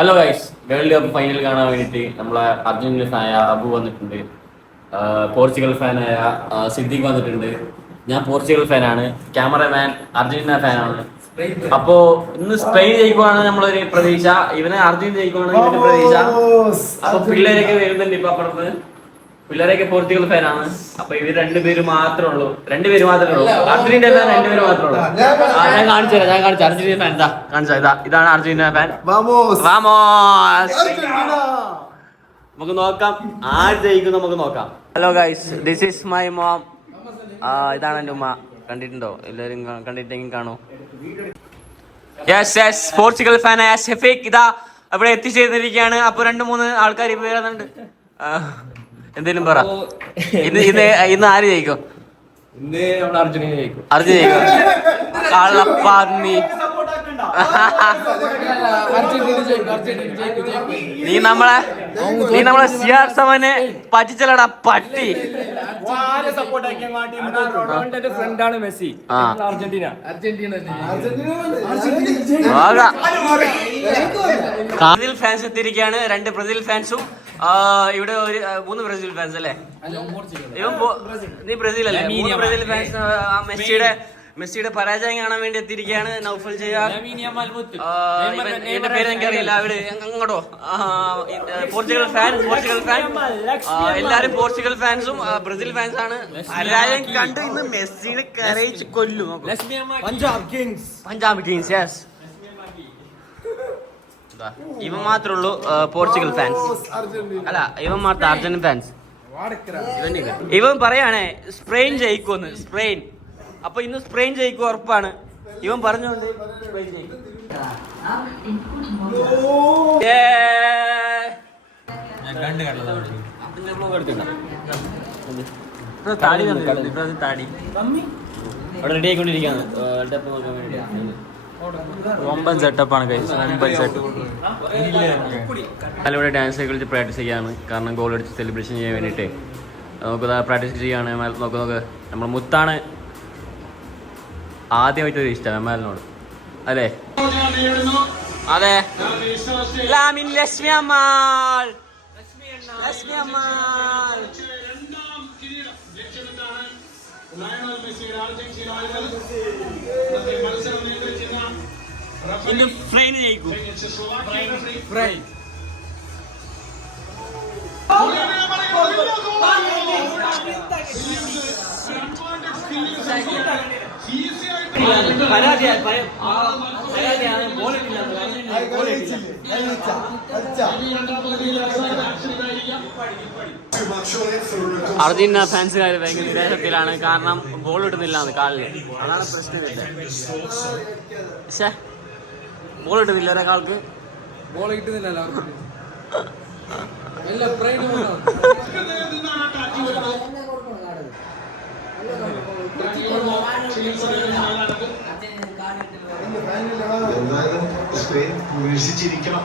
Hello guys, world cup final കാണാൻ വേണ്ടിയിട്ട് നമ്മളെ അർജന്റീന ഫാനായ അബു വന്നിട്ടുണ്ട്. പോർച്ചുഗൽ ഫാനായ സിദ്ദിഖ് വന്നിട്ടുണ്ട്. ഞാൻ പോർച്ചുഗൽ ഫാനാണ്. ക്യാമറമാൻ അർജന്റീന ഫാനാണ്. അപ്പോ ഇന്ന് സ്പെയിൻ ജയിക്കുവാണ് നമ്മളൊരു പ്രതീക്ഷ. ഇവനെ അർജന്റീന ജയിക്കുവാണ് ഇവന്റെ പ്രതീക്ഷ. അപ്പൊ പിള്ളേരൊക്കെ വരുന്നുണ്ട്. ഇപ്പൊ അപ്പുറത്ത് പിള്ളേരൊക്കെ പോർച്ചുഗൽ ഫാനാണ്. അപ്പൊ ഇവർ രണ്ടുപേര് മാത്രമേ ഉള്ളൂ. അർജന്റീന ഫാൻ രണ്ടുപേര് മാത്രമേ ഉള്ളൂ. ഞാൻ കാണിച്ചു തരാം. അർജന്റീന ഫാൻ ഇതാണ് അർജന്റീന ഫാൻ. നമുക്ക് നോക്കാം ആര് ജയിക്കും. നമുക്ക് നോക്കാം. Hello guys, this is my mom. ഇതാണ് എൻ്റെ ഉമ്മ. കണ്ടിട്ടുണ്ടോ? എല്ലാവരും കണ്ടിട്ടെങ്കിൽ കാണൂ. യെസ്, പോർച്ചുഗൽ ഫാനായ ഷെഫീഖ് ഇതാ അവിടെ എത്തിച്ചേർന്നിരിക്കുകയാണ്. അപ്പൊ 2-3 ആൾക്കാർ ഇപ്പൊ വരുന്നുണ്ട്. എന്തേലും പറ. ഇന്ന് ആര് ജയിക്കും? ഇന്ന് നമ്മുടെ അർജന്റീന ജയിക്കും. കള്ളപ്പാന്നി. നീ നമ്മളെ സിയാർസവനെ പറ്റിച്ചല്ലടാ പട്ടി. ഫ്രണ്ടാണ് മെസ്സി. അർജന്റീന ബ്രസീൽ ഫാൻസ് എത്തിയിരിക്കുകയാണ്. 2 ബ്രസീൽ ഫാൻസും ഇവിടെ ഒരു 3 ബ്രസീൽ ഫാൻസ് അല്ലേ? നീ ബ്രസീൽ അല്ലേ? 3 ബ്രസീൽ ഫാൻസ് മെസ്സിയുടെ പരാജയം കാണാൻ വേണ്ടി എത്തിയിരിക്കുകയാണ്. നൗഫൽ ചെയ്യാൻ എന്റെ പേര് എനിക്കറിയില്ല. അവിടെ അങ്ങോട്ടോ പോർച്ചുഗൽ ഫാൻ എല്ലാരും പോർച്ചുഗൽ ഫാൻസും ബ്രസീൽ ഫാൻസ് ആണ്. പരാജയം കണ്ട് ഇന്ന് മെസ്സിനെ കരയിച്ച് കൊല്ലും. പഞ്ചാബ് കിങ്സ്. യെസ്, ഇവൻ മാത്രമേ ഉള്ളൂ പോർച്ചുഗൽ ഫാൻസ്. അല്ല, ഇവൻ മാത്രം അർജന്റീൻ ഫാൻസ്. ഇവൻ പറയാണേ സ്പെയിൻ ജയിക്കുമെന്ന്. സ്പെയിൻ അപ്പൊ ഇന്ന് സ്പെയിൻ ജയിക്കും ഉറപ്പാണ്. ഇവൻ പറഞ്ഞോണ്ട് സ്പെയിൻ ജയിക്കും. താടി അവിടെ റെഡി ആയിക്കൊണ്ടിരിക്കുകയാണ്. വമ്പൻ സെറ്റപ്പാണ് ഗൈസ്, വമ്പൻ സെറ്റപ്പ്. ഞാനിവിടെ ഡാൻസ് കളിച്ച് പ്രാക്ടീസ് ചെയ്യാണ്. കാരണം ഗോൾ അടിച്ച് സെലിബ്രേഷൻ ചെയ്യാൻ വേണ്ടിയിട്ട് നമുക്ക് പ്രാക്ടീസ് ചെയ്യാണ്. നോക്ക് നമ്മൾ മുത്താണ് ആദ്യമായിട്ടൊരു ഇഷ്ടം എമാലിനോട് അല്ലേ? അതെ, ലക്ഷ്മി അമ്മാൾ. ഇന്ന് ഫ്രൈൻ ജയിക്കും. അർജന്റീന ഫാൻസുകാർ ഭയങ്കര നിരാശത്തിലാണ്. കാരണം ബോൾ ഇടുന്നില്ല കാലില്. അതാണ് പ്രശ്നം. പക്ഷേ ബോൾ ഇടുന്നില്ല, ഒരാൾക്ക് ബോൾ കിട്ടുന്നില്ല. എന്തായാലും സ്പെയിൻ വീഴ്ചിച്ചിരിക്കണം.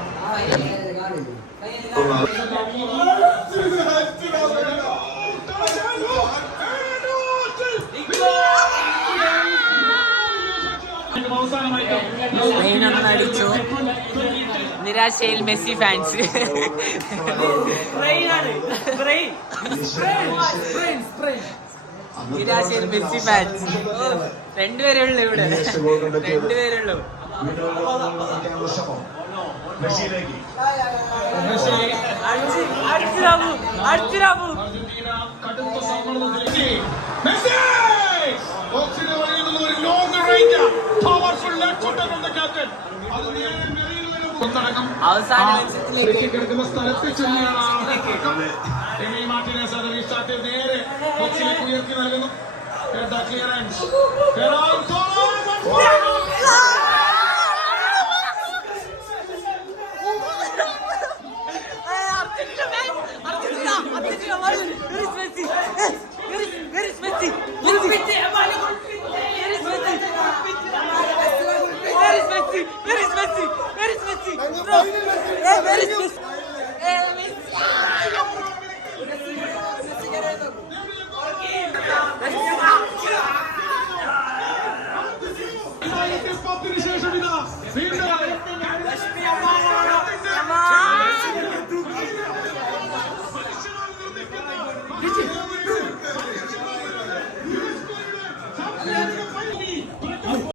അടിച്ചു നിരാശയിൽ മെസ്സി ഫാൻസ്. നിരാശയിൽ മെസ്സി ഫാൻസ് 2 പേരേ ഉള്ളൂ ഇവിടെ. 2 പേരേ ഉള്ളൂ. അവസാനം ഉയർത്തി നൽകുന്നു. ജയിച്ച്.